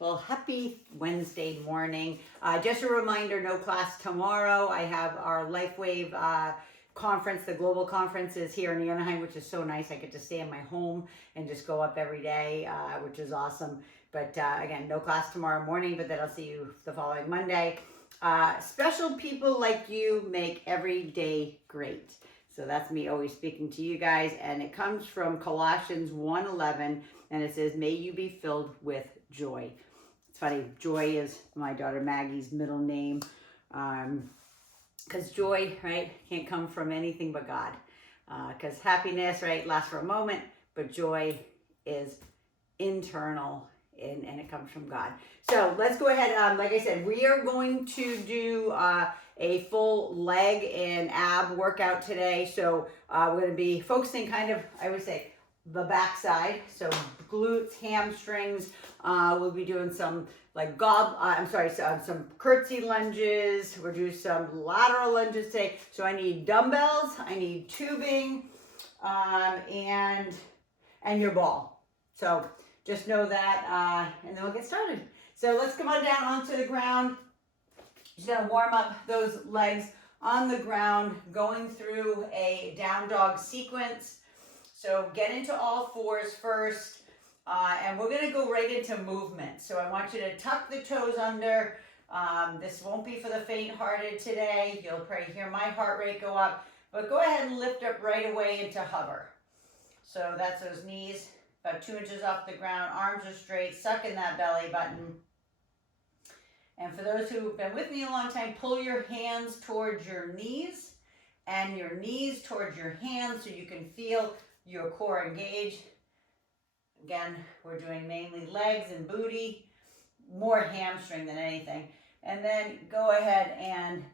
Well, happy Wednesday morning. Just a reminder, no class tomorrow. I have our LifeWave conference, the global conference is here in Anaheim, which is so nice. I get to stay in my home and just go up every day, which is awesome. But again, no class tomorrow morning, but then I'll see you the following Monday. Special people like you make every day great. So that's me always speaking to you guys. And it comes from Colossians 1:11, and it says, may you be filled with joy. It's funny, Joy is my daughter Maggie's middle name, because joy, right, can't come from anything but God. Because happiness, right, lasts for a moment, but joy is internal and it comes from God. So let's go ahead. Like I said, we are going to do a full leg and ab workout today. So we're going to be focusing kind of, I would say, the backside, so glutes, hamstrings. We'll be doing some like some curtsy lunges. We'll do some lateral lunges today. So I need dumbbells, I need tubing, and your ball. So just know that, and then we'll get started. So let's come on down onto the ground. Just gonna warm up those legs on the ground, going through a down dog sequence. So get into all fours first, and we're gonna go right into movement. So I want you to tuck the toes under. This won't be for the faint-hearted today. You'll probably hear my heart rate go up, but go ahead and lift up right away into hover. So that's those knees about 2 inches off the ground, arms are straight, suck in that belly button. And for those who've been with me a long time, pull your hands towards your knees and your knees towards your hands so you can feel your core engage. Again, we're doing mainly legs and booty, more hamstring than anything. And then go ahead and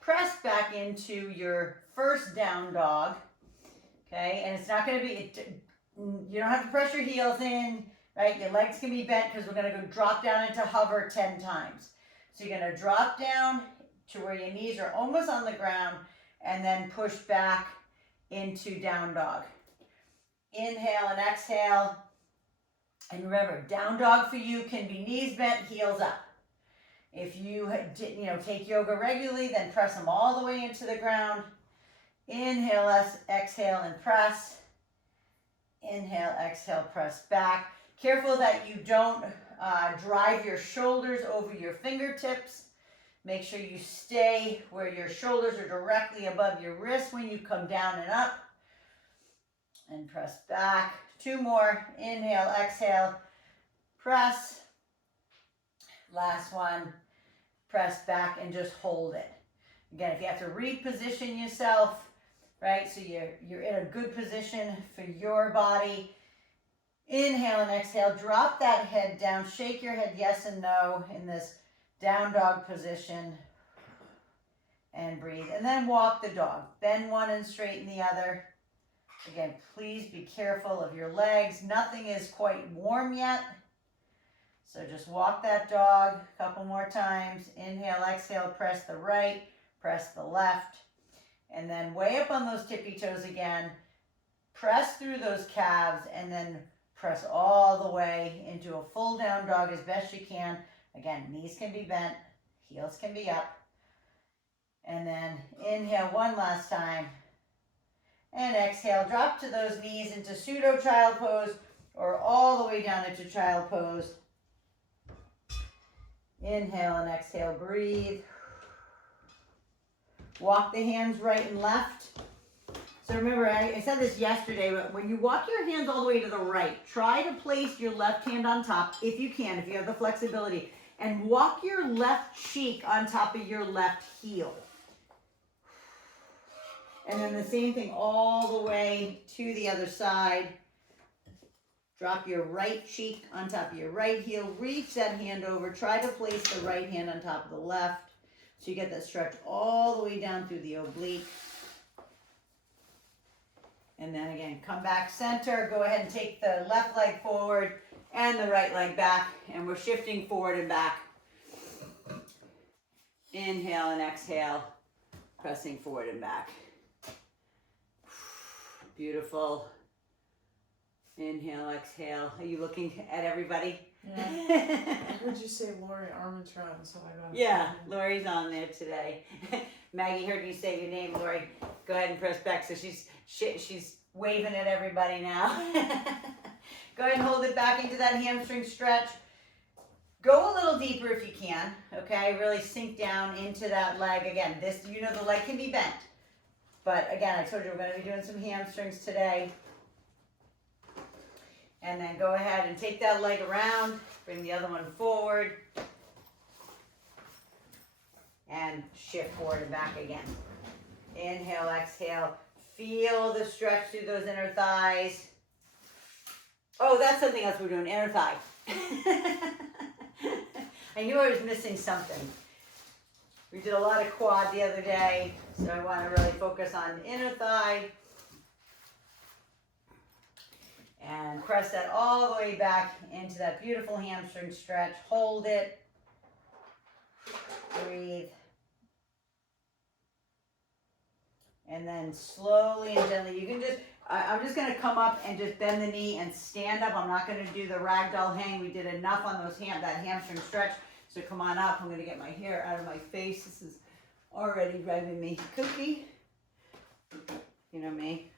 press back into your first down dog. Okay, and it's not going to be, you don't have to press your heels in, right? Your legs can be bent because we're going to go drop down into hover 10 times. So you're going to drop down to where your knees are almost on the ground and then push back into down dog. Inhale and exhale. And remember, down dog for you can be knees bent, heels up. If you take yoga regularly, then press them all the way into the ground. Inhale, exhale, and press. Inhale, exhale, press back. Careful that you don't drive your shoulders over your fingertips. Make sure you stay where your shoulders are directly above your wrists when you come down and up. And press back. 2 more. Inhale, exhale, press. Last one. Press back and just hold it. Again, if you have to reposition yourself, right, so you're in a good position for your body. Inhale and exhale. Drop that head down. Shake your head yes and no in this down dog position. And breathe. And then walk the dog. Bend one and straighten the other. Again, please be careful of your legs. Nothing is quite warm yet. So just walk that dog a couple more times. Inhale, exhale, press the right, press the left. And then way up on those tippy toes again. Press through those calves and then press all the way into a full down dog as best you can. Again, knees can be bent, heels can be up. And then inhale one last time. And exhale, drop to those knees into pseudo child pose or all the way down into child pose. Inhale and exhale, breathe. Walk the hands right and left. So remember, I said this yesterday, but when you walk your hands all the way to the right, try to place your left hand on top, if you can, if you have the flexibility, and walk your left cheek on top of your left heel. And then the same thing all the way to the other side. Drop your right cheek on top of your right heel. Reach that hand over. Try to place the right hand on top of the left. So you get that stretch all the way down through the oblique. And then again, come back center. Go ahead and take the left leg forward and the right leg back. And we're shifting forward and back. Inhale and exhale. Pressing forward and back. Beautiful. Inhale, exhale. Are you looking at everybody? Yeah. I heard you say Lori Armstrong, so I got it. Yeah, Lori's on there today. Maggie heard you say your name, Lori. Go ahead and press back. So she's waving at everybody now. Go ahead and hold it back into that hamstring stretch. Go a little deeper if you can, okay? Really sink down into that leg. Again, this, you know, the leg can be bent. But again, I told you we're going to be doing some hamstrings today. And then go ahead and take that leg around, bring the other one forward, and shift forward and back again. Inhale, exhale. Feel the stretch through those inner thighs. Oh, that's something else we're doing, inner thigh. I knew I was missing something. We did a lot of quad the other day, so I want to really focus on inner thigh. And press that all the way back into that beautiful hamstring stretch. Hold it. Breathe. And then slowly and gently, you can just, I'm just going to come up and just bend the knee and stand up. I'm not going to do the ragdoll hang. We did enough on those that hamstring stretch. So come on up. I'm going to get my hair out of my face. This is already driving me kooky. You know me.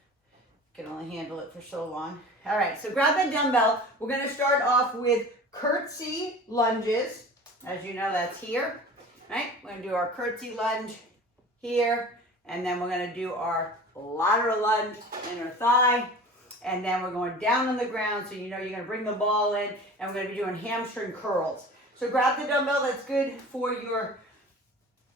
Can only handle it for so long. All right, so grab that dumbbell. We're going to start off with curtsy lunges. As you know, that's here. Right? We're going to do our curtsy lunge here. And then we're going to do our lateral lunge, inner thigh. And then we're going down on the ground. So you know you're going to bring the ball in. And we're going to be doing hamstring curls. So grab the dumbbell. That's good for your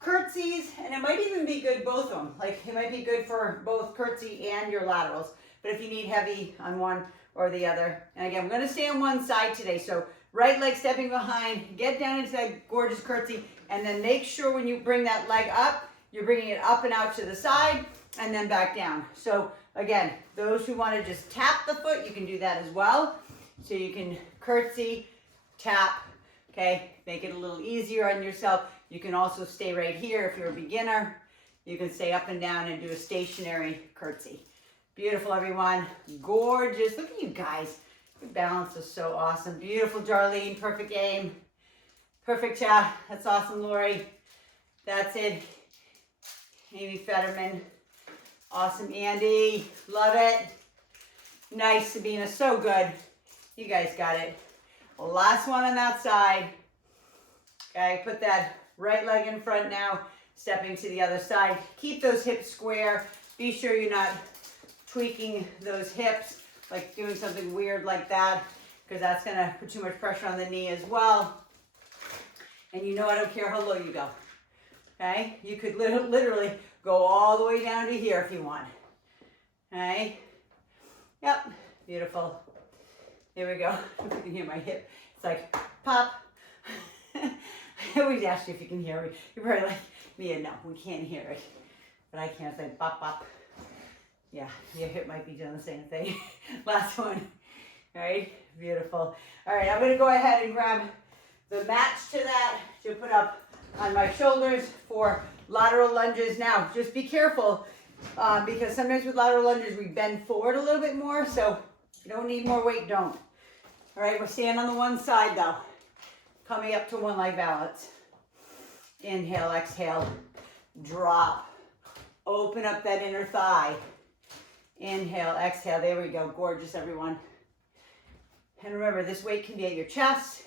curtsies. And it might even be good, both of them. Like it might be good for both curtsy and your laterals. But if you need heavy on one or the other. And again, we're going to stay on one side today. So right leg stepping behind, get down into that gorgeous curtsy, and then make sure when you bring that leg up, you're bringing it up and out to the side and then back down. So again, those who want to just tap the foot, you can do that as well. So you can curtsy, tap, okay? Make it a little easier on yourself. You can also stay right here if you're a beginner. You can stay up and down and do a stationary curtsy. Beautiful, everyone. Gorgeous. Look at you guys. Your balance is so awesome. Beautiful, Darlene. Perfect aim. Perfect chat. That's awesome, Lori. That's it. Amy Fetterman. Awesome, Andy. Love it. Nice, Sabina. So good. You guys got it. Last one on that side. Okay, put that right leg in front now. Stepping to the other side. Keep those hips square. Be sure you're not tweaking those hips, like doing something weird like that, because that's going to put too much pressure on the knee as well. And you know I don't care how low you go. Okay? You could literally go all the way down to here if you want. Okay? Yep. Beautiful. Here we go. You can hear my hip. It's like, pop. I always ask you if you can hear me. You're probably like, Mia, no, we can't hear it. But I can't say pop, pop. Yeah, your hip might be doing the same thing. Last one. All right, beautiful. All right, I'm going to go ahead and grab the match to that to put up on my shoulders for lateral lunges. Now, just be careful because sometimes with lateral lunges we bend forward a little bit more, so if you don't need more weight, don't. All right, we're staying on the one side though. Coming up to one leg balance. Inhale, exhale, drop. Open up that inner thigh. Inhale, exhale. There we go. Gorgeous, everyone. And remember, this weight can be at your chest.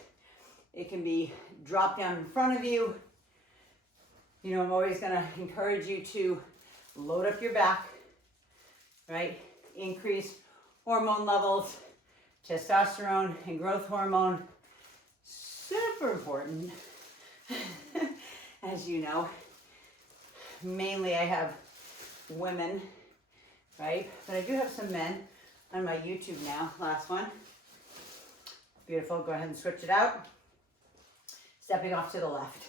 It can be dropped down in front of you. You know, I'm always going to encourage you to load up your back, right? Increase hormone levels, testosterone and growth hormone. Super important, as you know. Mainly I have women, right? But I do have some men on my YouTube now. Last one. Beautiful. Go ahead and switch it out. Stepping off to the left.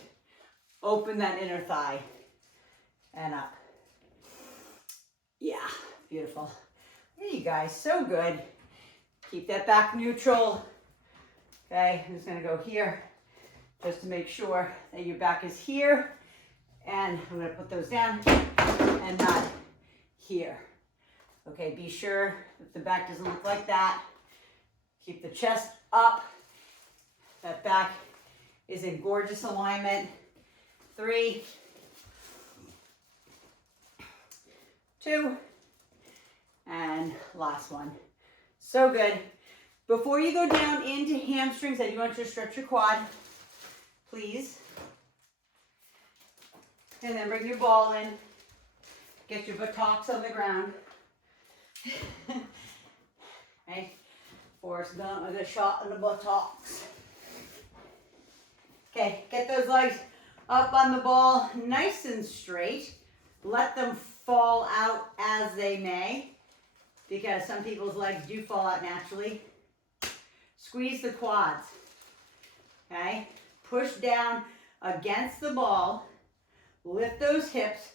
Open that inner thigh and up. Yeah, beautiful. There you guys, so good. Keep that back neutral. Okay, I'm just gonna go here just to make sure that your back is here. And I'm gonna put those down and not here. Okay, be sure that the back doesn't look like that. Keep the chest up. That back is in gorgeous alignment. 3, 2, and last one. So good. Before you go down into hamstrings, I do want you to stretch your quad, please. And then bring your ball in. Get your buttocks on the ground. Okay. Forrest Gump with a shot in the buttocks. Okay, get those legs up on the ball, nice and straight. Let them fall out as they may, because some people's legs do fall out naturally. Squeeze the quads. Okay, push down against the ball. Lift those hips.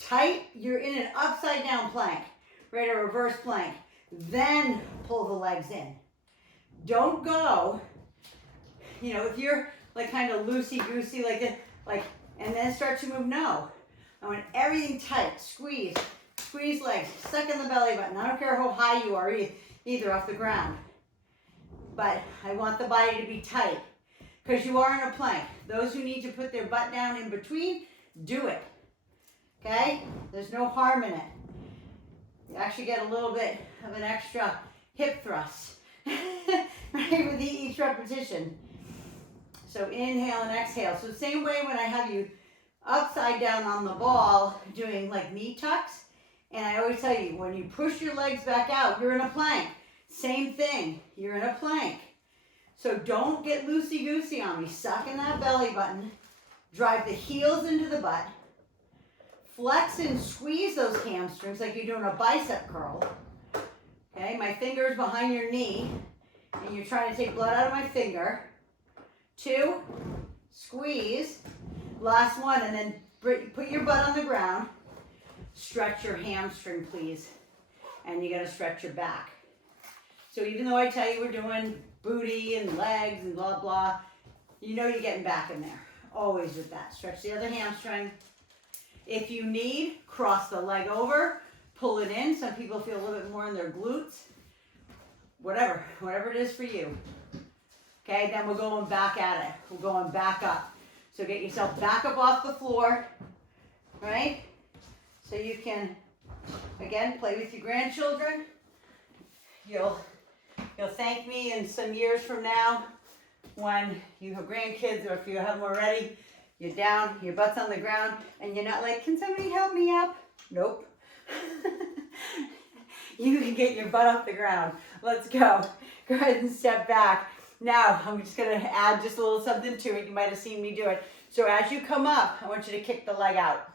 Tight, you're in an upside down plank, right, a reverse plank. Then pull the legs in. Don't go, you know, if you're like kind of loosey-goosey like this, like, and then start to move, no. I want everything tight, squeeze legs, suck in the belly button. I don't care how high you are either off the ground. But I want the body to be tight because you are in a plank. Those who need to put their butt down in between, do it. Okay? There's no harm in it. You actually get a little bit of an extra hip thrust, right, with each repetition. So inhale and exhale. So same way when I have you upside down on the ball doing like knee tucks, and I always tell you, when you push your legs back out, you're in a plank. Same thing, you're in a plank. So don't get loosey-goosey on me. Suck in that belly button. Drive the heels into the butt. Flex and squeeze those hamstrings like you're doing a bicep curl. Okay, my finger's behind your knee, and you're trying to take blood out of my finger. 2, squeeze. Last one, and then put your butt on the ground. Stretch your hamstring, please. And you gotta stretch your back. So even though I tell you we're doing booty and legs and blah, blah, you know you're getting back in there. Always with that. Stretch the other hamstring. If you need, cross the leg over, pull it in. Some people feel a little bit more in their glutes. Whatever it is for you. Okay, then we're going back at it. We're going back up. So get yourself back up off the floor, right? So you can, again, play with your grandchildren. You'll thank me in some years from now when you have grandkids, or if you have them already. You're down, your butt's on the ground, and you're not like, can somebody help me up? Nope. You can get your butt off the ground. Let's go. Go ahead and step back. Now, I'm just going to add just a little something to it. You might have seen me do it. So as you come up, I want you to kick the leg out.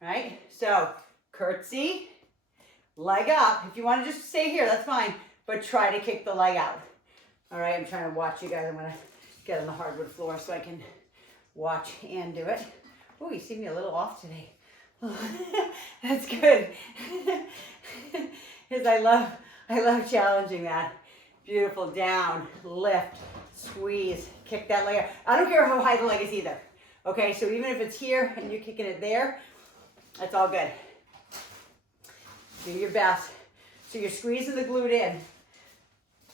Right? So, curtsy, leg up. If you want to just stay here, that's fine. But try to kick the leg out. All right, I'm trying to watch you guys. I'm going to get on the hardwood floor so I can watch and do it. Oh, you see me a little off today. That's good. Because I love challenging that. Beautiful. Down, lift, squeeze, kick that leg out. I don't care how high the leg is either. Okay, so even if it's here and you're kicking it there, that's all good. Do your best. So you're squeezing the glute in.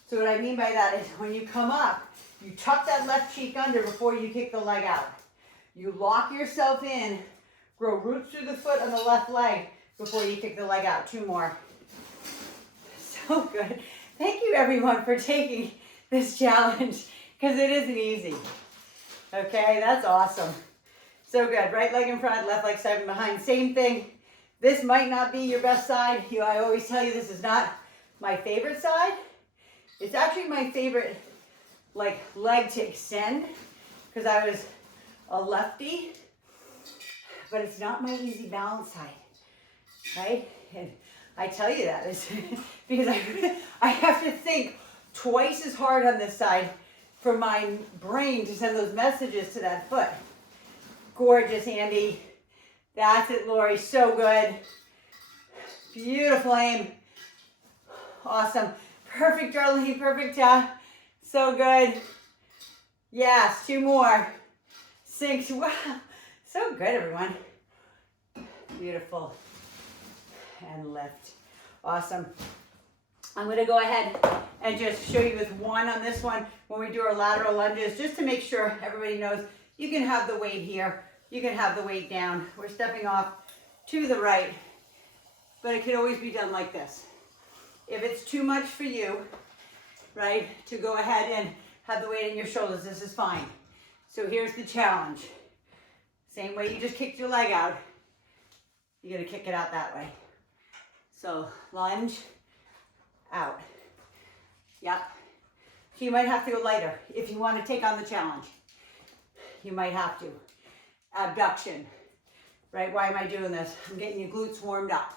So what I mean by that is when you come up, you tuck that left cheek under before you kick the leg out. You lock yourself in, grow roots through the foot on the left leg before you kick the leg out. 2 more. So good. Thank you everyone for taking this challenge, because it isn't easy. Okay, that's awesome. So good. Right leg in front, left leg side and behind. Same thing. This might not be your best side. I always tell you this is not my favorite side. It's actually my favorite leg to extend, because I was a lefty, but it's not my easy balance side, right? And I tell you that is because I have to think twice as hard on this side for my brain to send those messages to that foot. Gorgeous, Andy. That's it, Lori. So good. Beautiful aim. Awesome. Perfect, Darlene. Perfect. So good. Yes, 2 more. 6. Wow. So good, everyone. Beautiful. And lift. Awesome. I'm going to go ahead and just show you with one on this one when we do our lateral lunges, just to make sure everybody knows you can have the weight here, you can have the weight down. We're stepping off to the right, but it can always be done like this. If it's too much for you, right, to go ahead and have the weight in your shoulders, this is fine. So here's the challenge. Same way you just kicked your leg out, you're gonna kick it out that way. So lunge, out. Yep. So you might have to go lighter if you want to take on the challenge. You might have to. Abduction. Right? Why am I doing this? I'm getting your glutes warmed up.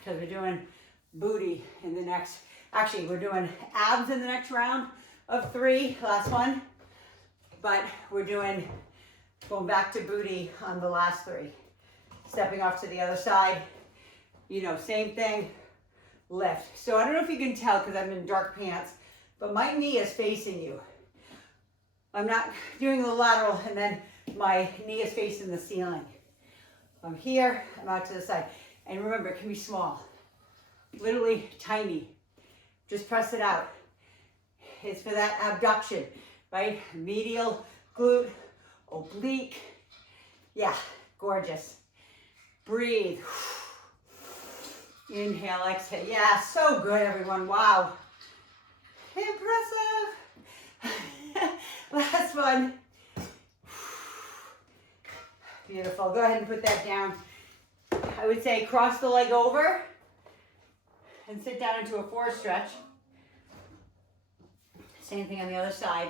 Because we're doing booty in the next, actually we're doing abs in the next round of 3, last one. But we're going back to booty on the last 3. Stepping off to the other side. You know, same thing. Lift. So I don't know if you can tell because I'm in dark pants, but my knee is facing you. I'm not doing the lateral and then my knee is facing the ceiling. I'm here, I'm out to the side. And remember, it can be small, literally tiny. Just press it out. It's for that abduction, right? Medial, glute, oblique. Yeah, gorgeous. Breathe. Inhale, exhale. Yeah, so good, everyone. Wow. Impressive. Last one. Beautiful. Go ahead and put that down. I would say cross the leg over and sit down into a forward stretch. Same thing on the other side.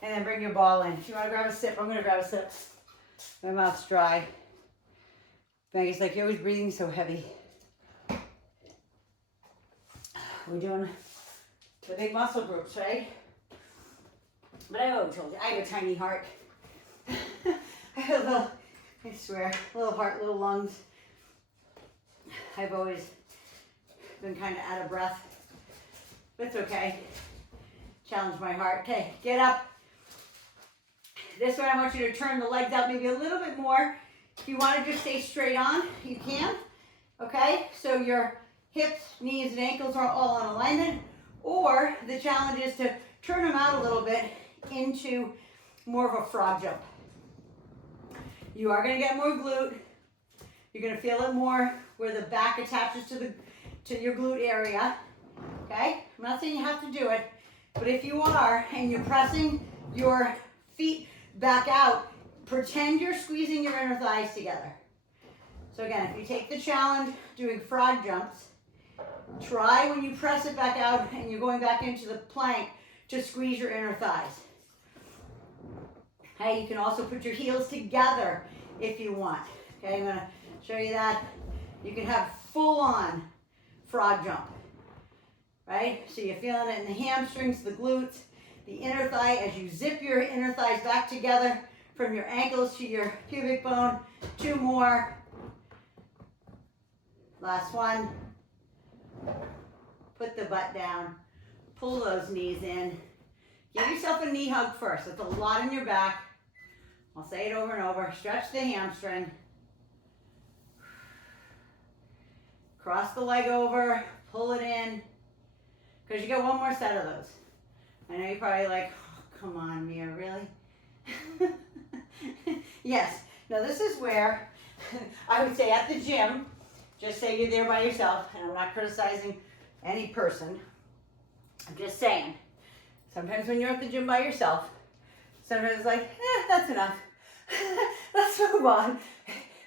And then bring your ball in. If you want to grab a sip, I'm going to grab a sip. My mouth's dry. Maggie's like, you're always breathing so heavy. We're doing the big muscle groups, right? But I always told you, I have a tiny heart. I have a little, I swear, little heart, little lungs. I've always been kind of out of breath. But it's okay. Challenge my heart. Okay, get up. This one, I want you to turn the legs out maybe a little bit more. If you want to just stay straight on, you can. Okay, so your hips, knees, and ankles are all in alignment. Or the challenge is to turn them out a little bit into more of a frog jump. You are going to get more glute. You're going to feel it more where the back attaches to your glute area. Okay, I'm not saying you have to do it, but if you are and you're pressing your feet back out, pretend you're squeezing your inner thighs together. So again, if you take the challenge doing frog jumps, try when you press it back out and you're going back into the plank to squeeze your inner thighs. Hey, you can also put your heels together if you want. Okay, I'm going to show you that. You can have full on frog jump. Right? So you're feeling it in the hamstrings, the glutes, the inner thigh as you zip your inner thighs back together from your ankles to your pubic bone. 2 more. Last one. Put the butt down. Pull those knees in. Give yourself a knee hug first. That's a lot in your back. I'll say it over and over. Stretch the hamstring. Cross the leg over. Pull it in. Because you got one more set of those. I know you're probably like, oh, come on, Mia, really? Yes. Now this is where I would say at the gym, just say you're there by yourself, and I'm not criticizing any person. I'm just saying, sometimes when you're at the gym by yourself, sometimes it's like, that's enough. Let's move on.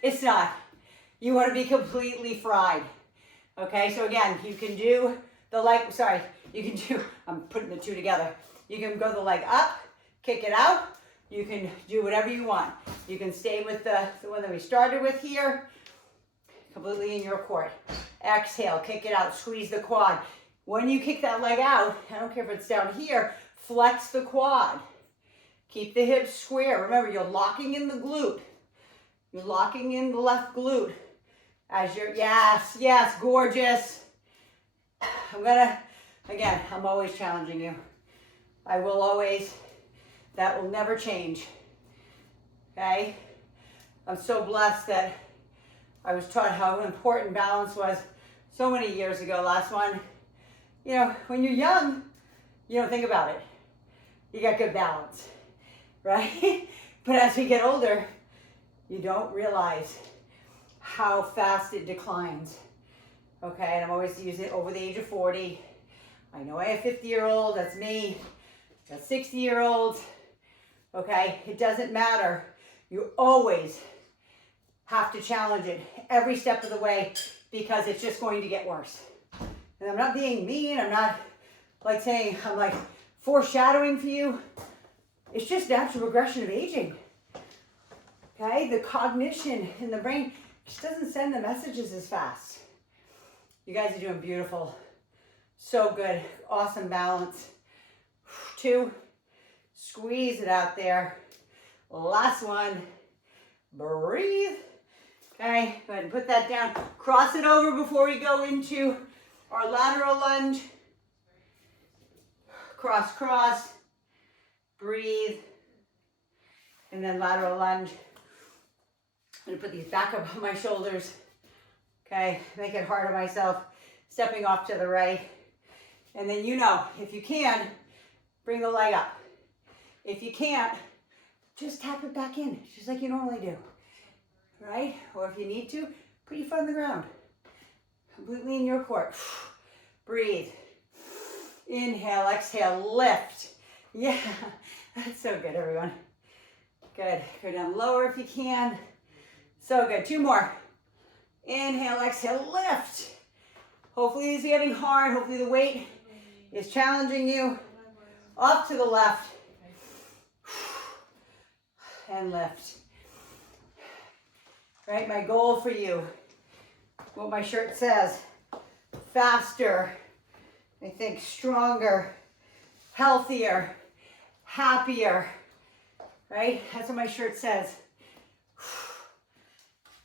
It's not. You want to be completely fried. Okay, so again, you can do the leg, you can do, I'm putting the 2 together. You can go the leg up, kick it out. You can do whatever you want. You can stay with the one that we started with here, completely in your court. Exhale, kick it out, squeeze the quad. When you kick that leg out, I don't care if it's down here, flex the quad. Keep the hips square. Remember, you're locking in the glute. You're locking in the left glute. As you're, yes, gorgeous. I'm always challenging you. I will always, that will never change. Okay? I'm so blessed that I was taught how important balance was so many years ago, last one, you know, when you're young, you don't think about it. You got good balance, right? But as we get older, you don't realize how fast it declines. Okay, and I'm always using it over the age of 40. I know I have 50-year-old, that's me. Got 60-year-olds. Okay, it doesn't matter. You always have to challenge it every step of the way because it's just going to get worse. And I'm not being mean, I'm not like saying, I'm like foreshadowing for you. It's just natural progression of aging. Okay, the cognition in the brain just doesn't send the messages as fast. You guys are doing beautiful. So good, awesome balance. 2, squeeze it out there. Last one, breathe. Okay, go ahead and put that down. Cross it over before we go into our lateral lunge. Cross, cross, breathe, and then lateral lunge. I'm gonna put these back up on my shoulders. Okay, make it hard on myself. Stepping off to the right. And then you know, if you can, bring the leg up. If you can't, just tap it back in, just like you normally do, right? Or if you need to, put your foot on the ground. Completely in your court. Breathe. Inhale, exhale, lift. Yeah, that's so good, everyone. Good. Go down lower if you can. So good. 2 more. Inhale, exhale, lift. Hopefully it's getting hard. Hopefully the weight is challenging you. Up to the left. And lift. Right, my goal for you, what my shirt says, faster, I think stronger, healthier, happier, right? That's what my shirt says.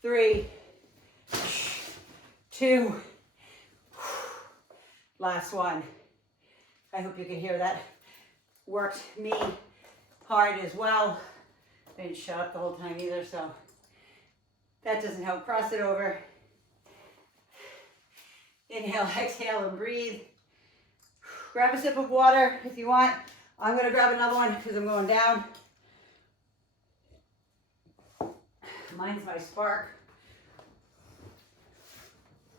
3, 2, last one. I hope you can hear that. Worked me hard as well. I didn't shut up the whole time either, so that doesn't help. Cross it over. Inhale, exhale, and breathe. Grab a sip of water if you want. I'm gonna grab another one because I'm going down. Mine's my Spark.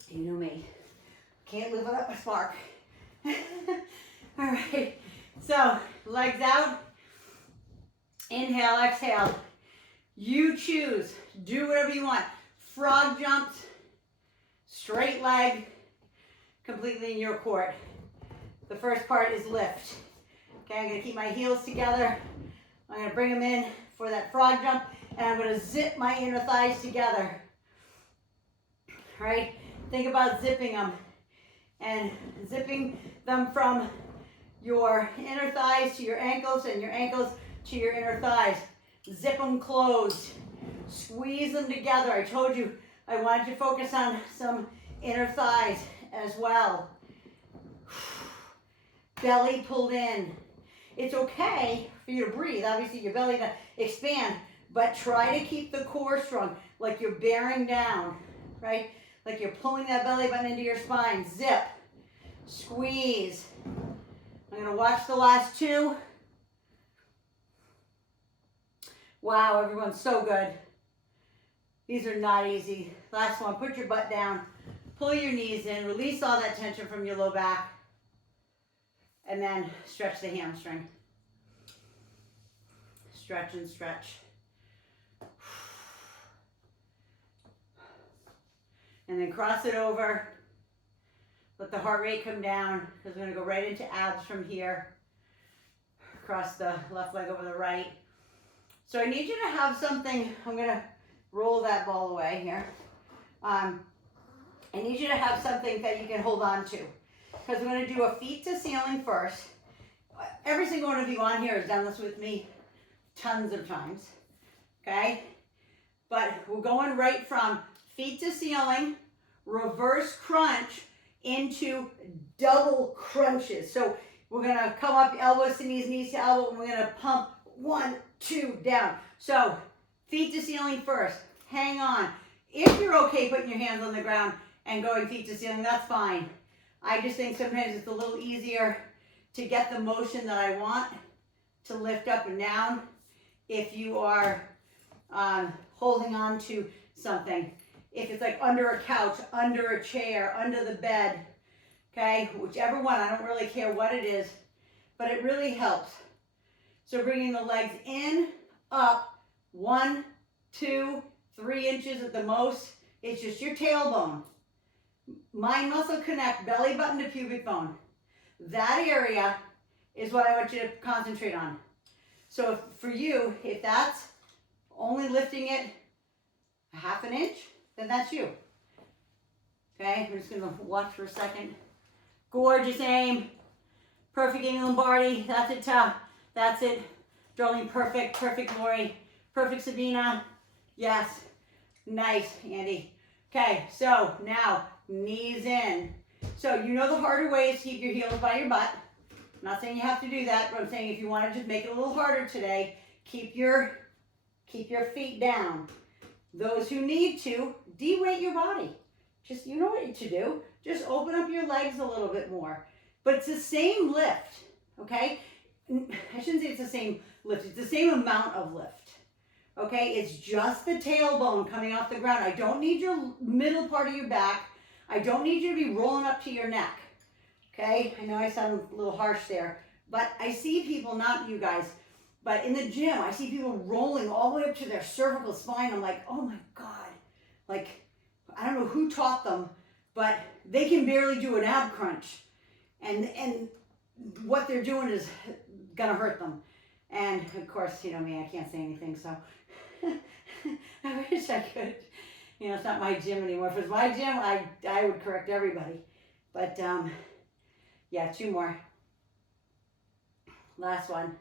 You know me. Can't live without my Spark. All right, so legs out. Inhale, exhale. You choose. Do whatever you want. Frog jumps, straight leg, completely in your court. The first part is lift. Okay, I'm gonna keep my heels together. I'm gonna bring them in for that frog jump, and I'm gonna zip my inner thighs together. All right, think about zipping them and zipping them from your inner thighs to your ankles and your ankles to your inner thighs. Zip them closed. Squeeze them together. I told you I wanted to focus on some inner thighs as well. Belly pulled in. It's okay for you to breathe. Obviously your belly to expand, but try to keep the core strong, like you're bearing down, right? Like you're pulling that belly button into your spine. Zip. Squeeze. I'm gonna watch the last 2. Wow, everyone's so good. These are not easy. Last one, put your butt down, pull your knees in, release all that tension from your low back, and then stretch the hamstring. Stretch and stretch. And then cross it over. Let the heart rate come down because we're gonna go right into abs from here. Cross the left leg over the right. So I need you to have something, I'm gonna roll that ball away here. I need you to have something that you can hold on to. Because we're gonna do a feet to ceiling first. Every single one of you on here has done this with me tons of times, okay? But we're going right from feet to ceiling, reverse crunch into double crunches. So we're gonna come up elbows to knees, knees to elbow, and we're gonna pump 1, 2, down. So feet to ceiling first, hang on. If you're okay putting your hands on the ground and going feet to ceiling, that's fine. I just think sometimes it's a little easier to get the motion that I want to lift up and down if you are holding on to something. If it's like under a couch, under a chair, under the bed, okay, whichever one, I don't really care what it is, but it really helps. So bringing the legs in, up, 1, 2, 3 inches at the most. It's just your tailbone. Mind muscle connect, belly button to pubic bone. That area is what I want you to concentrate on. So if, for you, if that's only lifting it a half an inch, then that's you. Okay, I'm just gonna watch for a second. Gorgeous aim. Perfect Amy Lombardi. That's it, that's it. Darlene, perfect. Perfect, Lori. Perfect, Sabina. Yes. Nice, Andy. Okay, so now knees in. So you know the harder way is to keep your heels by your butt. I'm not saying you have to do that, but I'm saying if you want to just make it a little harder today, keep your feet down. Those who need to, de-weight your body. Just, you know what to do. Just open up your legs a little bit more. But it's the same lift, okay? I shouldn't say it's the same lift. It's the same amount of lift, okay? It's just the tailbone coming off the ground. I don't need your middle part of your back. I don't need you to be rolling up to your neck, okay? I know I sound a little harsh there, but I see people, not you guys, but in the gym, I see people rolling all the way up to their cervical spine. I'm like, oh my God. Like, I don't know who taught them, but they can barely do an ab crunch. And what they're doing is gonna hurt them. And of course, you know me, I can't say anything, so I wish I could. You know, it's not my gym anymore. If it was my gym, I would correct everybody. But yeah, 2 more. Last one.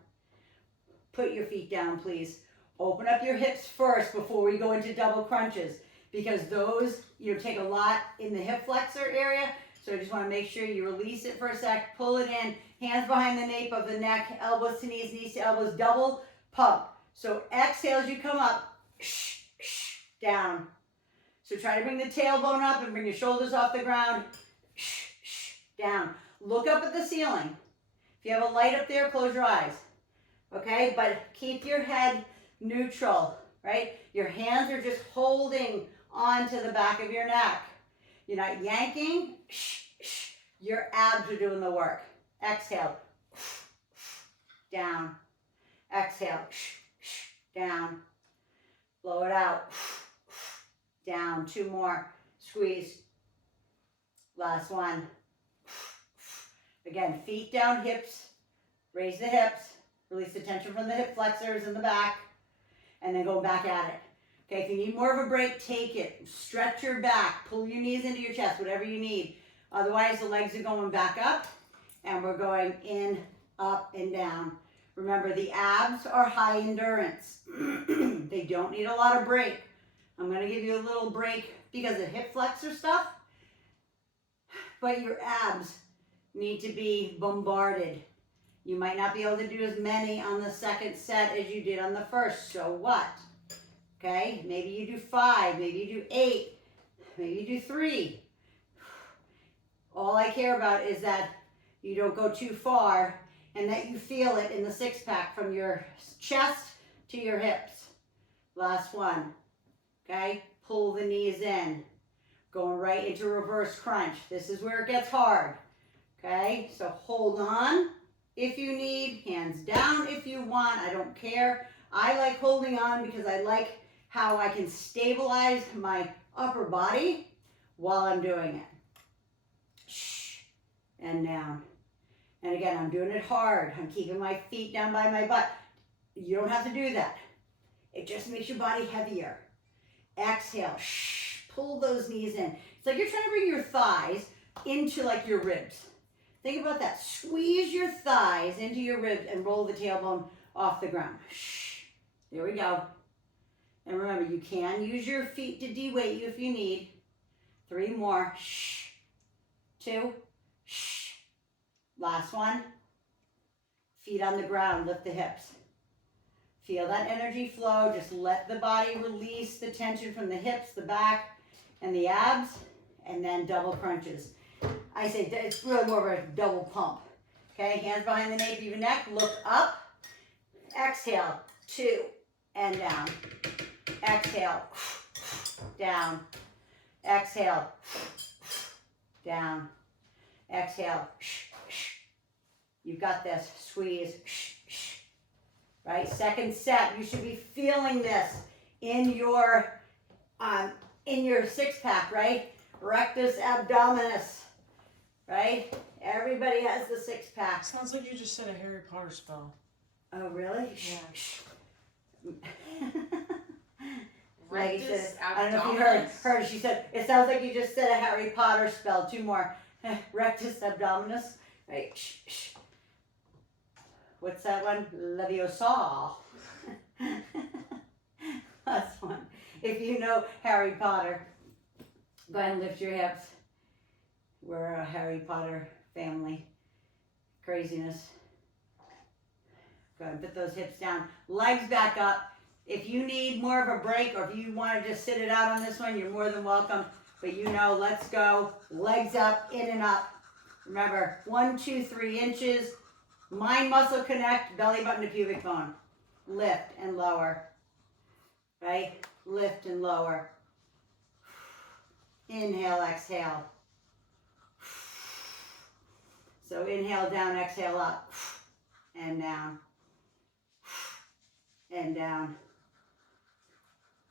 Put your feet down, please. Open up your hips first before we go into double crunches, because those, you know, take a lot in the hip flexor area. So I just want to make sure you release it for a sec, pull it in, hands behind the nape of the neck, elbows to knees, knees to elbows, double pump. So exhale as you come up, down. So try to bring the tailbone up and bring your shoulders off the ground, down. Look up at the ceiling. If you have a light up there, close your eyes. Okay, but keep your head neutral, right? Your hands are just holding onto the back of your neck. You're not yanking. Your abs are doing the work. Exhale. Down. Exhale. Down. Blow it out. Down. 2 more. Squeeze. Last one. Again, feet down, hips. Raise the hips. Release the tension from the hip flexors in the back. And then go back at it. Okay, if you need more of a break, take it. Stretch your back. Pull your knees into your chest, whatever you need. Otherwise, the legs are going back up. And we're going in, up, and down. Remember, the abs are high endurance. They don't need a lot of break. I'm going to give you a little break because of hip flexor stuff. But your abs need to be bombarded. You might not be able to do as many on the second set as you did on the first. So what? Okay, maybe you do 5, maybe you do 8, maybe you do 3. All I care about is that you don't go too far and that you feel it in the 6-pack from your chest to your hips. Last one. Okay, pull the knees in. Going right into reverse crunch. This is where it gets hard. Okay, so hold on if you need, hands down if you want. I don't care. I like holding on because I like how I can stabilize my upper body while I'm doing it. Shh. And down. And again, I'm doing it hard. I'm keeping my feet down by my butt. You don't have to do that. It just makes your body heavier. Exhale. Shh. Pull those knees in. It's like you're trying to bring your thighs into like your ribs. Think about that. Squeeze your thighs into your ribs and roll the tailbone off the ground. Shh. There we go. And remember, you can use your feet to de-weight you if you need. 3 more. Shh. 2. Shh. Last one. Feet on the ground. Lift the hips. Feel that energy flow. Just let the body release the tension from the hips, the back, and the abs. and then double crunches. I say it's really more of a double pump. Okay, hands behind the nape of your neck, look up, exhale, 2, and down. Exhale, down. Exhale, down. Exhale, you've got this, squeeze, right? Second set, you should be feeling this in your six pack, right? Rectus abdominis, right? Everybody has the six pack. Sounds like you just said a Harry Potter spell. Oh, really? Yeah. Maggie said, Rectus I don't know if you abdominis. heard. She said, it sounds like you just said a Harry Potter spell. 2 more. Rectus abdominis. Right. What's that one? Leviosa. Last one. If you know Harry Potter, go ahead and lift your hips. We're a Harry Potter family. Craziness. Go ahead and put those hips down. Legs back up. If you need more of a break or if you want to just sit it out on this one, you're more than welcome. But you know, let's go. Legs up, in and up. Remember, 1, 2, 3 inches. Mind muscle connect, belly button to pubic bone. Lift and lower. Right? Lift and lower. Inhale, exhale. So inhale down, exhale up. And down. And down.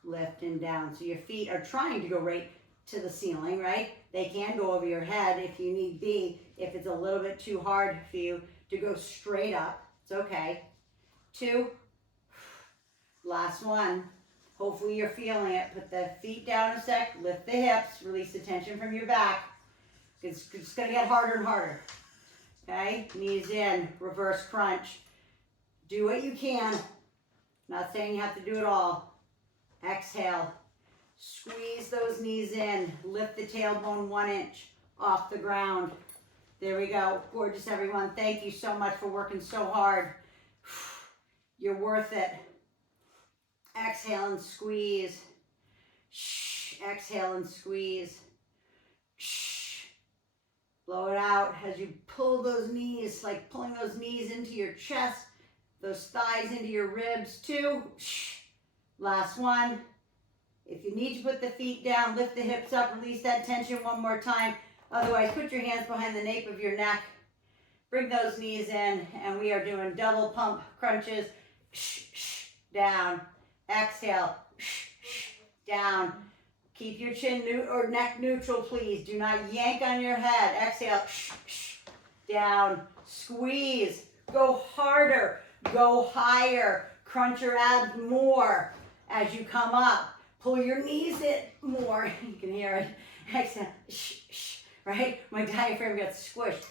Lift and down. So your feet are trying to go right to the ceiling, right? They can go over your head if you need be. If it's a little bit too hard for you to go straight up, it's okay. 2. Last one. Hopefully you're feeling it. Put the feet down a sec. Lift the hips. Release the tension from your back. It's going to get harder and harder. Okay? Knees in. Reverse crunch. Do what you can. Not saying you have to do it all. Exhale. Squeeze those knees in. Lift the tailbone 1 inch off the ground. There we go. Gorgeous, everyone. Thank you so much for working so hard. You're worth it. Exhale and squeeze. Exhale and squeeze. Blow it out as you pull those knees, like pulling those knees into your chest, those thighs into your ribs. 2. Last one. If you need to put the feet down, lift the hips up, release that tension 1 more time. Otherwise, put your hands behind the nape of your neck. Bring those knees in, and we are doing double pump crunches. Down. Exhale. Down. Keep your chin or neck neutral, please. Do not yank on your head. Exhale. Down. Squeeze. Go harder. Go higher. Crunch your abs more as you come up. Pull your knees in more. You can hear it. Exhale. Right? My diaphragm gets squished.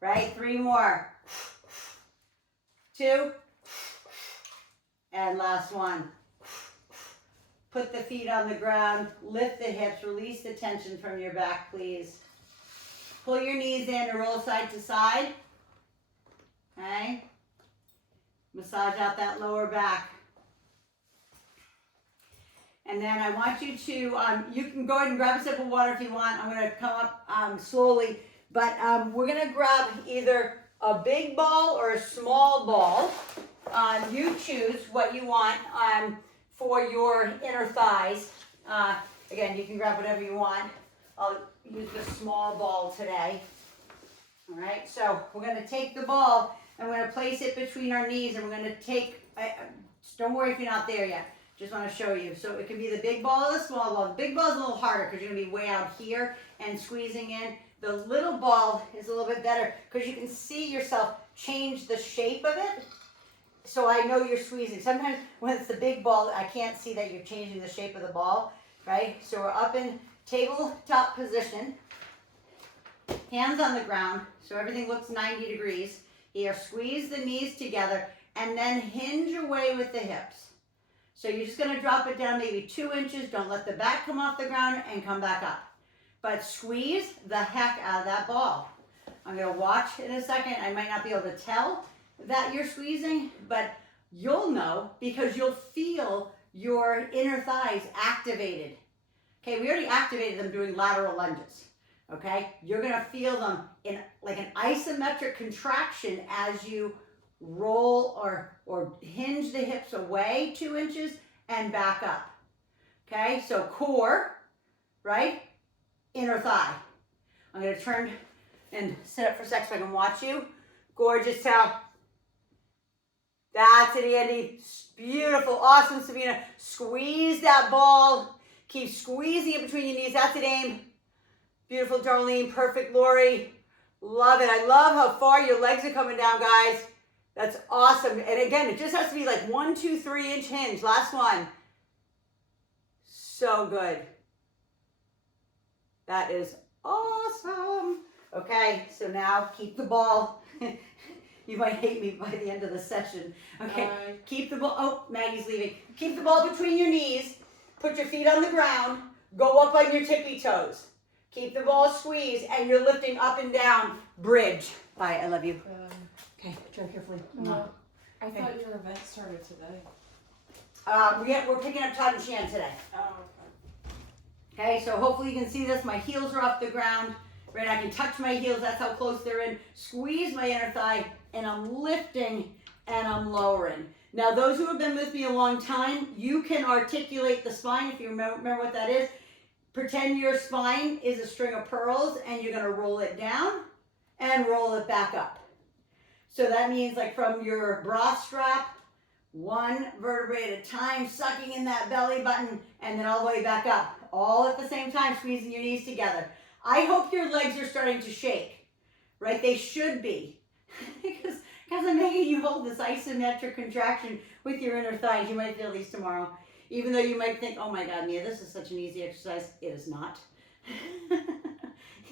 Right? 3 more. 2. And last one. Put the feet on the ground. Lift the hips. Release the tension from your back, please. Pull your knees in and roll side to side. Okay? Massage out that lower back. And then I want you to, you can go ahead and grab a sip of water if you want. I'm going to come up slowly. But we're going to grab either a big ball or a small ball. You choose what you want for your inner thighs. Again, you can grab whatever you want. I'll use the small ball today. All right, so we're going to take the ball and we're going to place it between our knees, and we're going to take, don't worry if you're not there yet. Just want to show you. So it can be the big ball or the small ball. The big ball is a little harder because you're going to be way out here and squeezing in. The little ball is a little bit better because you can see yourself change the shape of it. So I know you're squeezing. Sometimes when it's the big ball, I can't see that you're changing the shape of the ball, right? So we're up in tabletop position. Hands on the ground, so everything looks 90 degrees. Here, squeeze the knees together and then hinge away with the hips. So you're just going to drop it down maybe 2 inches. Don't let the back come off the ground and come back up. But squeeze the heck out of that ball. I'm going to watch in a second. I might not be able to tell that you're squeezing, but you'll know because you'll feel your inner thighs activated. Okay, we already activated them doing lateral lunges. Okay, you're gonna feel them in like an isometric contraction as you roll or hinge the hips away 2 inches and back up. Okay, so core, right? Inner thigh. I'm gonna turn and sit up for a sec so I can watch you. Gorgeous, Tal. That's it, Andy. Beautiful, awesome, Sabina. Squeeze that ball. Keep squeezing it between your knees. That's it, Aim. Beautiful, Darlene. Perfect, Lori. Love it. I love how far your legs are coming down, guys. That's awesome. And again, it just has to be like 1, 2, 3 inch hinge. Last one. So good. That is awesome. Okay, so now keep the ball. You might hate me by the end of the session. Okay, keep the ball. Oh, Maggie's leaving. Keep the ball between your knees. Put your feet on the ground. Go up on your tippy toes. Keep the ball squeezed, and you're lifting up and down. Bridge. Bye, I love you. Okay, drive carefully. I thought your event started today. We're picking up Todd and Shan today. Oh, Okay, so hopefully you can see this. My heels are off the ground. Right, I can touch my heels. That's how close they're in. Squeeze my inner thigh, and I'm lifting and I'm lowering. Now, those who have been with me a long time, you can articulate the spine. If you remember what that is, pretend your spine is a string of pearls, and you're going to roll it down and roll it back up. So that means like from your bra strap, 1 vertebrae at a time, sucking in that belly button, and then all the way back up. All at the same time, squeezing your knees together. I hope your legs are starting to shake, right? They should be. because I'm making you hold this isometric contraction with your inner thighs. You might feel these tomorrow. Even though you might think, oh my God, Mia, this is such an easy exercise. It is not.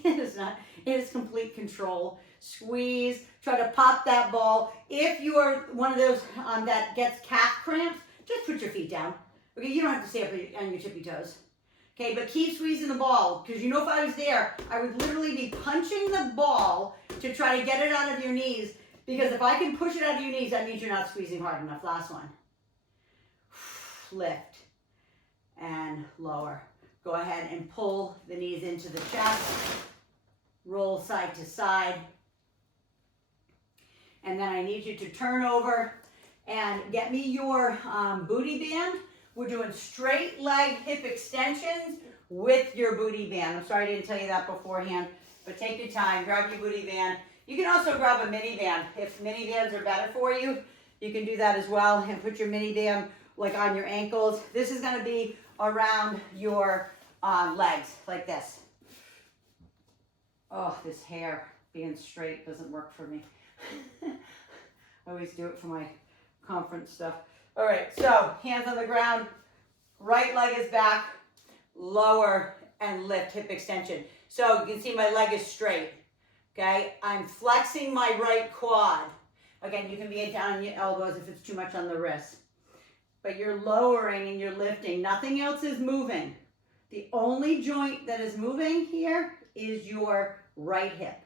It is not. It is complete control. Squeeze. Try to pop that ball. If you are one of those that gets calf cramps, just put your feet down. Okay, you don't have to stay up on your tippy toes. Okay, but keep squeezing the ball, because you know if I was there, I would literally be punching the ball to try to get it out of your knees, because if I can push it out of your knees, that means you're not squeezing hard enough. Last one. Lift and lower. Go ahead and pull the knees into the chest. Roll side to side. And then I need you to turn over and get me your booty band. We're doing straight leg hip extensions with your booty band. I'm sorry I didn't tell you that beforehand, but take your time, grab your booty band. You can also grab a mini band. If mini bands are better for you, you can do that as well, and put your mini band like on your ankles. This is gonna be around your legs, like this. Oh, this hair being straight doesn't work for me. I always do it for my conference stuff. All right, so hands on the ground, right leg is back, lower and lift, hip extension. So you can see my leg is straight, okay? I'm flexing my right quad. Again, you can be down on your elbows if it's too much on the wrist. But you're lowering and you're lifting. Nothing else is moving. The only joint that is moving here is your right hip.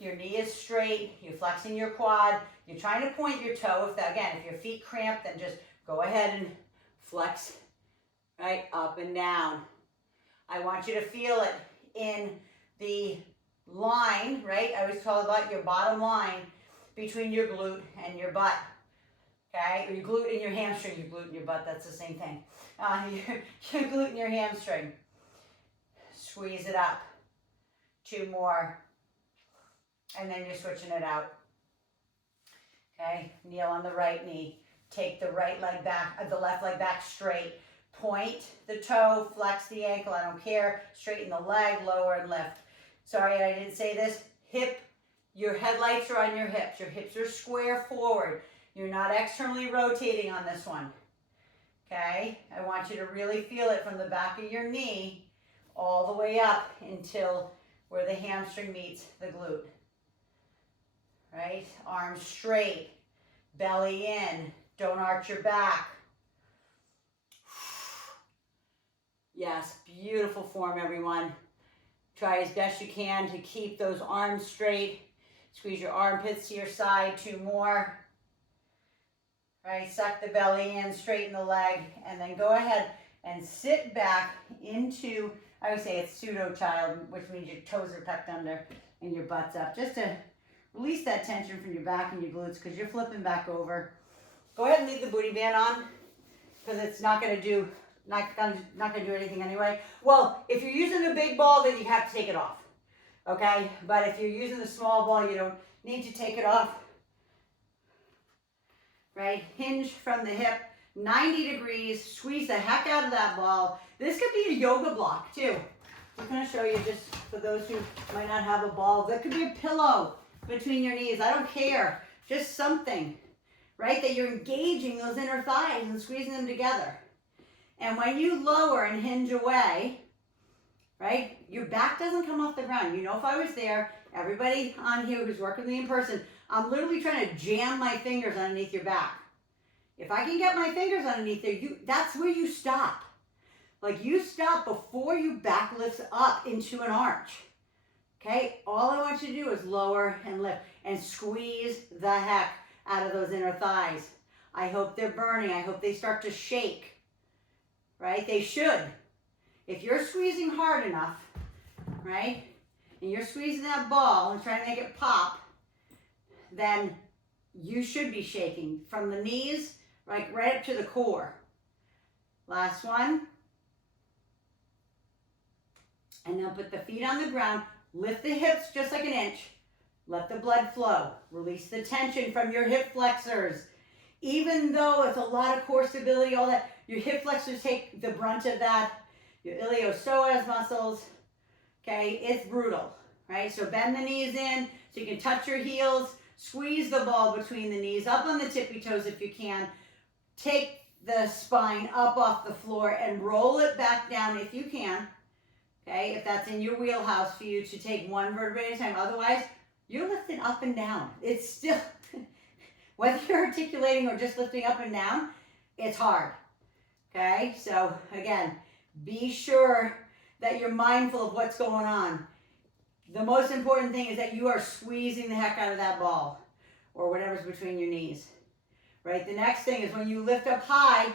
Your knee is straight, you're flexing your quad, you're trying to point your toe. If your feet cramp, then just go ahead and flex, right, up and down. I want you to feel it in the line, right? I always talk about your bottom line between your glute and your butt, okay? Or your glute and your hamstring, your glute and your butt, that's the same thing. Your glute and your hamstring. Squeeze it up. 2 more. And then you're switching it out. Okay, kneel on the right knee. Take the right leg back, the left leg back straight. Point the toe, flex the ankle, I don't care. Straighten the leg, lower and lift. Sorry, I didn't say this. Hip, your headlights are on your hips. Your hips are square forward. You're not externally rotating on this one. Okay, I want you to really feel it from the back of your knee all the way up until where the hamstring meets the glute. Right? Arms straight, belly in, don't arch your back. Yes, beautiful form, everyone. Try as best you can to keep those arms straight. Squeeze your armpits to your side, 2 more. Right, suck the belly in, straighten the leg, and then go ahead and sit back into, I would say it's pseudo child, which means your toes are tucked under and your butt's up, just to release that tension from your back and your glutes because you're flipping back over. Go ahead and leave the booty band on because it's not going to do anything anyway. Well, if you're using the big ball, then you have to take it off. Okay? But if you're using the small ball, you don't need to take it off. Right? Hinge from the hip, 90 degrees. Squeeze the heck out of that ball. This could be a yoga block too. I'm going to show you just for those who might not have a ball. That could be a pillow between your knees. I don't care. Just something, right? That you're engaging those inner thighs and squeezing them together. And when you lower and hinge away, right, your back doesn't come off the ground. You know, if I was there, everybody on here who's working with me in person, I'm literally trying to jam my fingers underneath your back. If I can get my fingers underneath there, that's where you stop. Like you stop before you back lifts up into an arch. Okay, all I want you to do is lower and lift and squeeze the heck out of those inner thighs. I hope they're burning. I hope they start to shake. Right? They should. If you're squeezing hard enough, right, and you're squeezing that ball and trying to make it pop, then you should be shaking from the knees, like right up to the core. Last one. And now put the feet on the ground. Lift the hips just like an inch. Let the blood flow. Release the tension from your hip flexors. Even though it's a lot of core stability, all that, your hip flexors take the brunt of that. Your iliopsoas muscles, okay, it's brutal, right? So bend the knees in so you can touch your heels. Squeeze the ball between the knees, up on the tippy toes if you can. Take the spine up off the floor and roll it back down if you can. Okay, if that's in your wheelhouse for you to take one vertebrae at a time. Otherwise, you're lifting up and down. It's still, whether you're articulating or just lifting up and down, it's hard. Okay, so again, be sure that you're mindful of what's going on. The most important thing is that you are squeezing the heck out of that ball or whatever's between your knees. Right? The next thing is when you lift up high,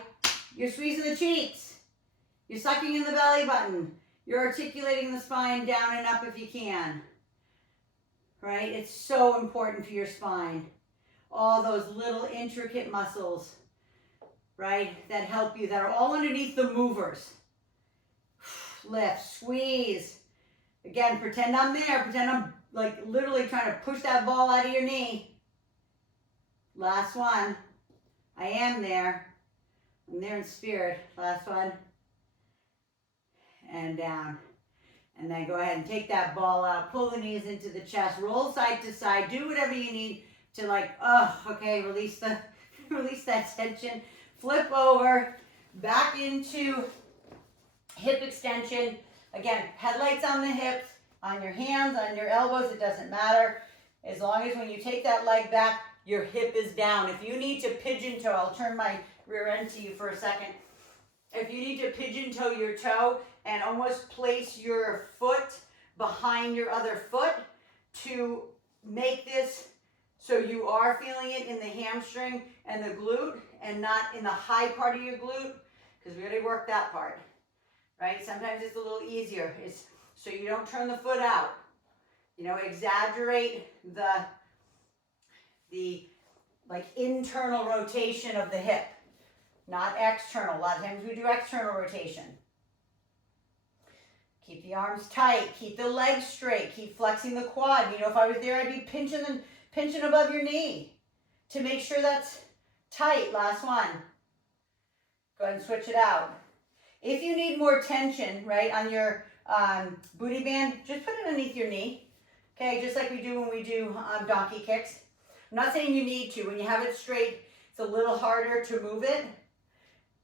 you're squeezing the cheeks. You're sucking in the belly button. You're articulating the spine down and up if you can. Right? It's so important for your spine. All those little intricate muscles, right, that help you, that are all underneath the movers. Lift, squeeze. Again, pretend I'm there. Pretend I'm like literally trying to push that ball out of your knee. Last one. I am there. I'm there in spirit. Last one. And down. And then go ahead and take that ball out. Pull the knees into the chest. Roll side to side. Do whatever you need to okay, release that tension. Flip over. Back into hip extension. Again, headlights on the hips, on your hands, on your elbows, it doesn't matter. As long as when you take that leg back, your hip is down. If you need to pigeon toe, I'll turn my rear end to you for a second. If you need to pigeon toe your toe and almost place your foot behind your other foot to make this so you are feeling it in the hamstring and the glute and not in the high part of your glute, because we already worked that part. Right? Sometimes it's a little easier. It's so you don't turn the foot out. You know, exaggerate the like internal rotation of the hip, not external. A lot of times we do external rotation. Keep the arms tight. Keep the legs straight. Keep flexing the quad. You know, if I was there, I'd be pinching above your knee to make sure that's tight. Last one. Go ahead and switch it out. If you need more tension, right, on your booty band, just put it underneath your knee. Okay, just like we do when we do donkey kicks. I'm not saying you need to. When you have it straight, it's a little harder to move it,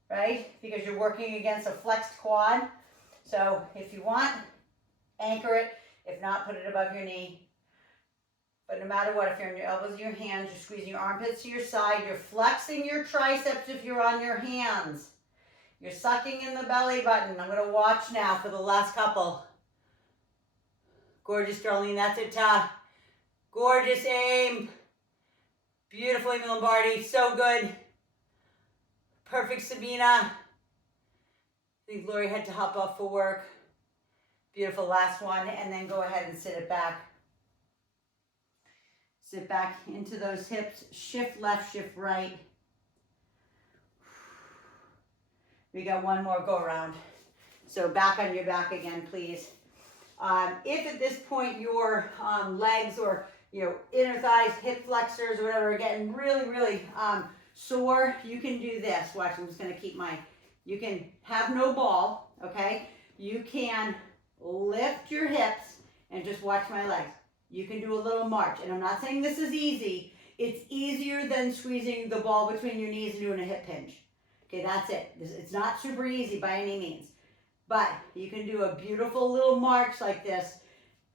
right, because you're working against a flexed quad. So if you want, anchor it. If not, put it above your knee. But no matter what, if you're on your elbows or your hands, you're squeezing your armpits to your side. You're flexing your triceps if you're on your hands. You're sucking in the belly button. I'm going to watch now for the last couple. Gorgeous, Darlene. That's it, Ta. Gorgeous aim. Beautiful, Amy Lombardi. So good. Perfect, Sabina. I think Lori had to hop off for work. Beautiful, last one, and then go ahead and sit it back. Sit back into those hips, shift left, shift right. We got one more go around. So back on your back again, please. If at this point your legs or inner thighs, hip flexors, or whatever are getting really, really sore, you can do this. Watch, I'm just gonna keep you can have no ball, okay? You can lift your hips and just watch my legs. You can do a little march, and I'm not saying this is easy. It's easier than squeezing the ball between your knees and doing a hip hinge. Okay, that's it. It's not super easy by any means, but you can do a beautiful little march like this,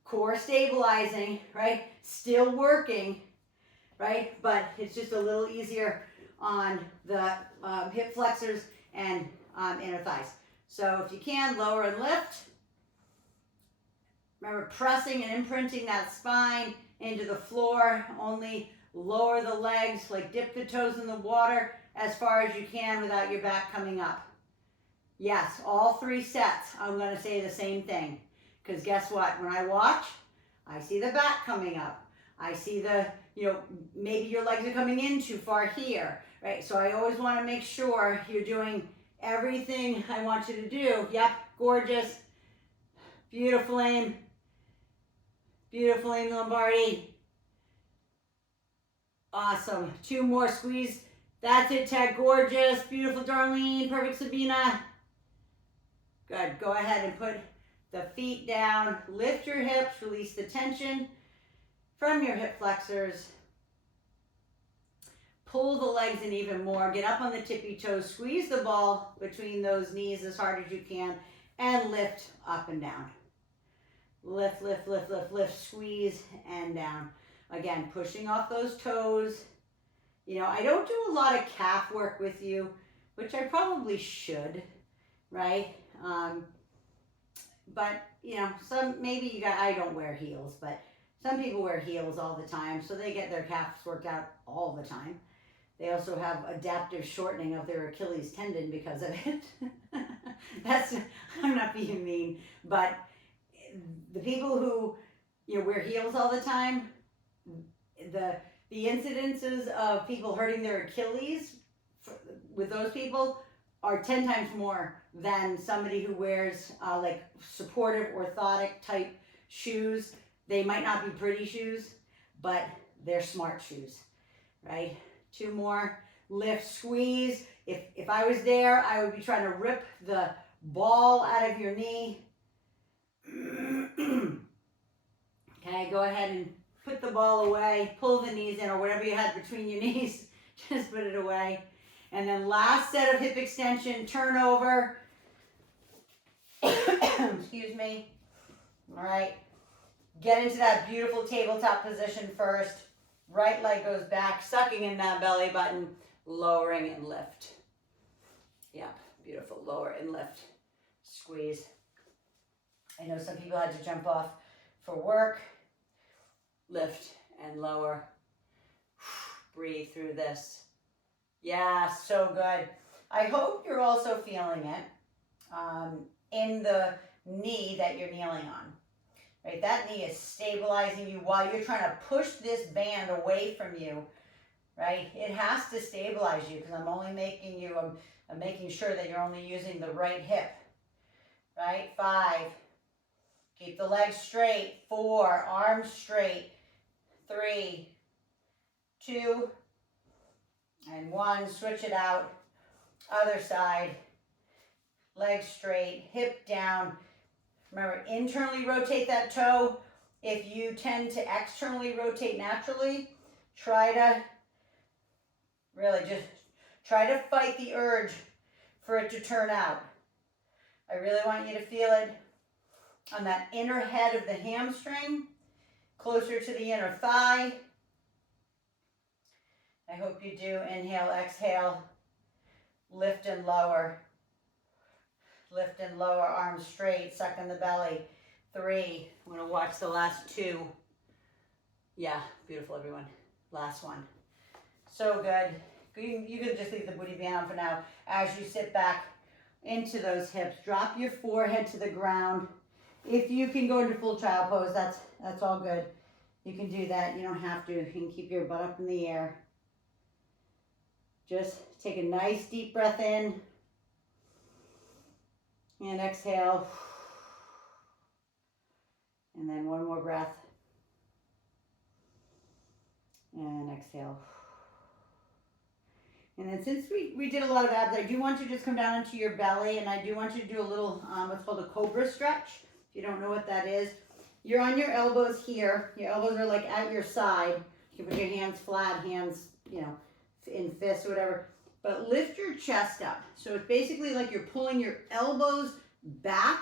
core stabilizing, right? Still working, right? But it's just a little easier on the hip flexors and inner thighs. So if you can, lower and lift. Remember, pressing and imprinting that spine into the floor. Only lower the legs, like dip the toes in the water as far as you can without your back coming up. Yes, all 3 sets, I'm going to say the same thing. Because guess what? When I watch, I see the back coming up. I see the, maybe your legs are coming in too far here, right? So I always want to make sure you're doing everything I want you to do. Yep, gorgeous. Beautiful aim. Beautiful aim, Lombardi. Awesome. 2 more, squeeze. That's it, Ted. Gorgeous. Beautiful, Darlene. Perfect, Sabina. Good. Go ahead and put the feet down. Lift your hips. Release the tension from your hip flexors. Pull the legs in even more. Get up on the tippy toes. Squeeze the ball between those knees as hard as you can. And lift up and down. Lift, lift, lift, lift, lift. Squeeze and down. Again, pushing off those toes. I don't do a lot of calf work with you, which I probably should, right? But, I don't wear heels, but some people wear heels all the time, so they get their calves worked out all the time. They also have adaptive shortening of their Achilles tendon because of it. I'm not being mean, but the people who, wear heels all the time, the incidences of people hurting their Achilles with those people are 10 times more than somebody who wears like supportive orthotic type shoes. They might not be pretty shoes, but they're smart shoes, right? 2 more, lift, squeeze. If I was there, I would be trying to rip the ball out of your knee. Okay, go ahead and put the ball away, pull the knees in, or whatever you had between your knees, just put it away. And then last set of hip extension, turn over. Excuse me. All right. Get into that beautiful tabletop position first. Right leg goes back, sucking in that belly button, lowering and lift. Yep, beautiful. Lower and lift. Squeeze. I know some people had to jump off for work. Lift and lower. Breathe through this. Yeah, so good. I hope you're also feeling it in the knee that you're kneeling on. Right, that knee is stabilizing you while you're trying to push this band away from you. Right, it has to stabilize you because I'm making sure that you're only using the right hip. Right, 5. Keep the legs straight. 4, arms straight. 3, 2, and 1. Switch it out. Other side. Legs straight, hip down. Remember, internally rotate that toe. If you tend to externally rotate naturally, try to fight the urge for it to turn out. I really want you to feel it on that inner head of the hamstring, closer to the inner thigh. I hope you do. Inhale, exhale, lift and lower. Lift and lower, arms straight, suck in the belly. 3, I'm gonna watch the last 2. Yeah, beautiful everyone. Last one. So good. You can just leave the booty band on for now. As you sit back, into those hips. Drop your forehead to the ground. If you can go into full child pose, that's all good. You can do that. You don't have to. You can keep your butt up in the air. Just take a nice deep breath in and exhale. And then one more breath. And exhale. And then since we did a lot of abs, I do want you to just come down into your belly, and I do want you to do a little, what's called a cobra stretch. If you don't know what that is, you're on your elbows here. Your elbows are like at your side. You can put your hands flat, hands, you know, in fists or whatever. But lift your chest up. So it's basically like you're pulling your elbows back,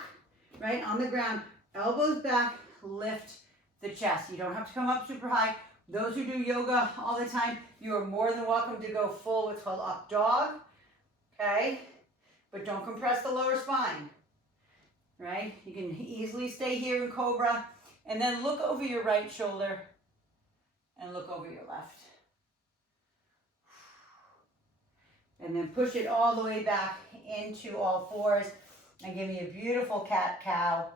right, on the ground. Elbows back, lift the chest. You don't have to come up super high. Those who do yoga all the time, you are more than welcome to go full what's called up dog, okay? But don't compress the lower spine, right? You can easily stay here in cobra, and then look over your right shoulder and look over your left. And then push it all the way back into all fours and give me a beautiful cat-cow.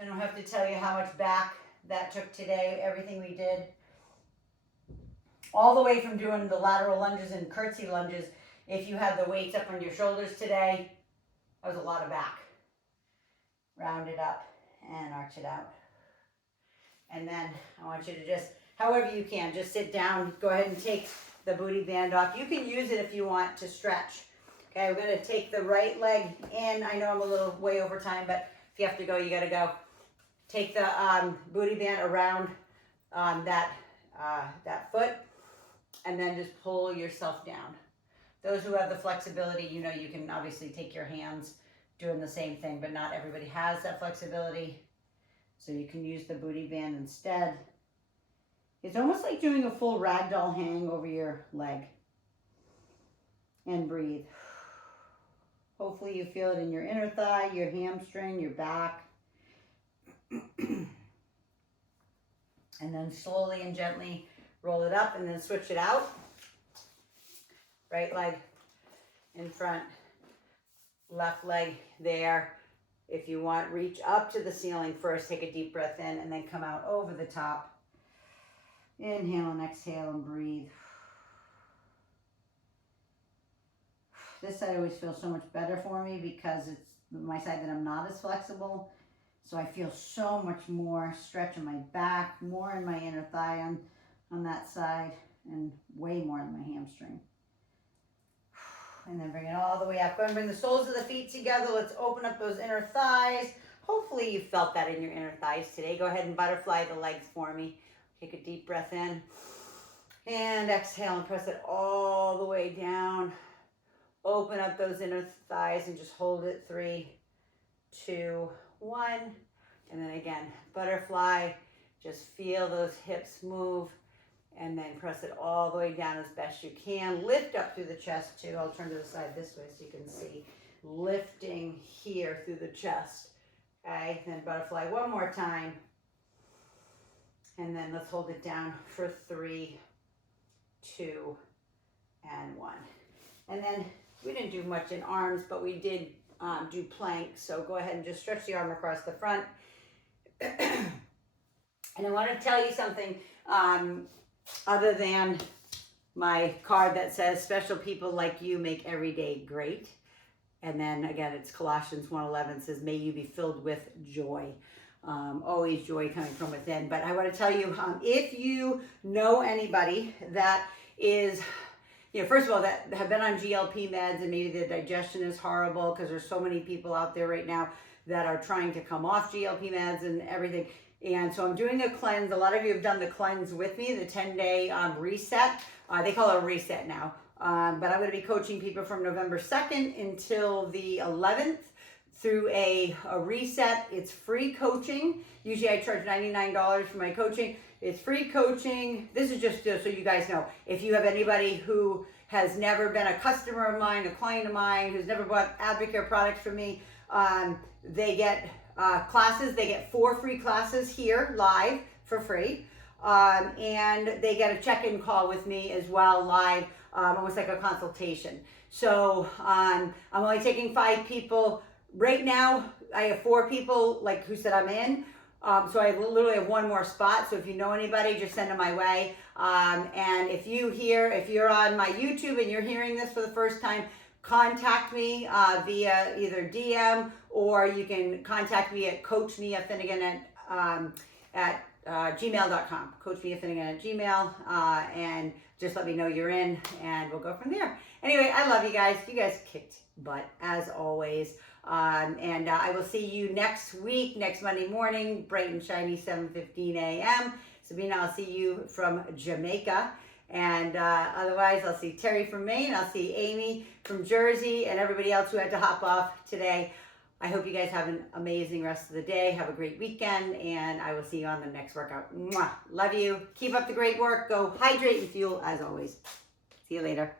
I don't have to tell you how much back that took today, everything we did. All the way from doing the lateral lunges and curtsy lunges. If you had the weights up on your shoulders today, that was a lot of back. Round it up and arch it out. And then I want you to just, however you can, just sit down. Go ahead and take the booty band off. You can use it if you want to stretch. Okay, we're going to take the right leg in. I know I'm a little way over time, but if you have to go, you got to go. Take the booty band around that foot, and then just pull yourself down. Those who have the flexibility, you know, you can obviously take your hands doing the same thing, but not everybody has that flexibility. So you can use the booty band instead. It's almost like doing a full ragdoll hang over your leg. And breathe. Hopefully you feel it in your inner thigh, your hamstring, your back. And then slowly and gently roll it up and then switch it out. Right leg in front, left leg there. If you want, reach up to the ceiling first, take a deep breath in, and then come out over the top. Inhale and exhale and breathe. This side always feels so much better for me because it's my side that I'm not as flexible. So I feel so much more stretch in my back, more in my inner thigh on that side, and way more in my hamstring. And then bring it all the way up. Go ahead and bring the soles of the feet together. Let's open up those inner thighs. Hopefully you felt that in your inner thighs today. Go ahead and butterfly the legs for me. Take a deep breath in. And exhale and press it all the way down. Open up those inner thighs and just hold it. 3, 2, 1. And then again, butterfly. Just feel those hips move. And then press it all the way down as best you can. Lift up through the chest too. I'll turn to the side this way so you can see. Lifting here through the chest. Okay, then butterfly one more time. And then let's hold it down for 3, 2, and 1. And then we didn't do much in arms, but we did do planks. So go ahead and just stretch the arm across the front. And I want to tell you something. Other than my card that says special people like you make every day great. And then again, it's Colossians 1:11 says, may you be filled with joy. Always joy coming from within. But I want to tell you, if you know anybody that is, first of all, that have been on GLP meds and maybe their digestion is horrible, because there's so many people out there right now that are trying to come off GLP meds and everything. And so I'm doing a cleanse. A lot of you have done the cleanse with me, the 10-day reset. They call it a reset now. But I'm going to be coaching people from November 2nd until the 11th through a reset. It's free coaching. Usually I charge $99 for my coaching. It's free coaching. This is just so you guys know. If you have anybody who has never been a customer of mine, a client of mine, who's never bought Abduction products from me, they get classes. They get 4 free classes here live for free. And they get a check-in call with me as well live, almost like a consultation. So I'm only taking 5 people. Right now, I have 4 people like who said I'm in. So I literally have 1 more spot. So if you know anybody, just send them my way. And if you're on my YouTube and you're hearing this for the first time, contact me via either DM, or you can contact me at Coach Mia Finnegan at gmail.com. Coach Mia Finnegan at gmail, and just let me know you're in, and we'll go from there. Anyway, I love you guys. You guys kicked butt as always. And I will see you next week, next Monday morning, bright and shiny, 7:15 a.m. Sabina, I'll see you from Jamaica. And otherwise, I'll see Terry from Maine. I'll see Amy from Jersey, and everybody else who had to hop off today. I hope you guys have an amazing rest of the day. Have a great weekend, and I will see you on the next workout. Mwah. Love you. Keep up the great work. Go hydrate and fuel as always. See you later.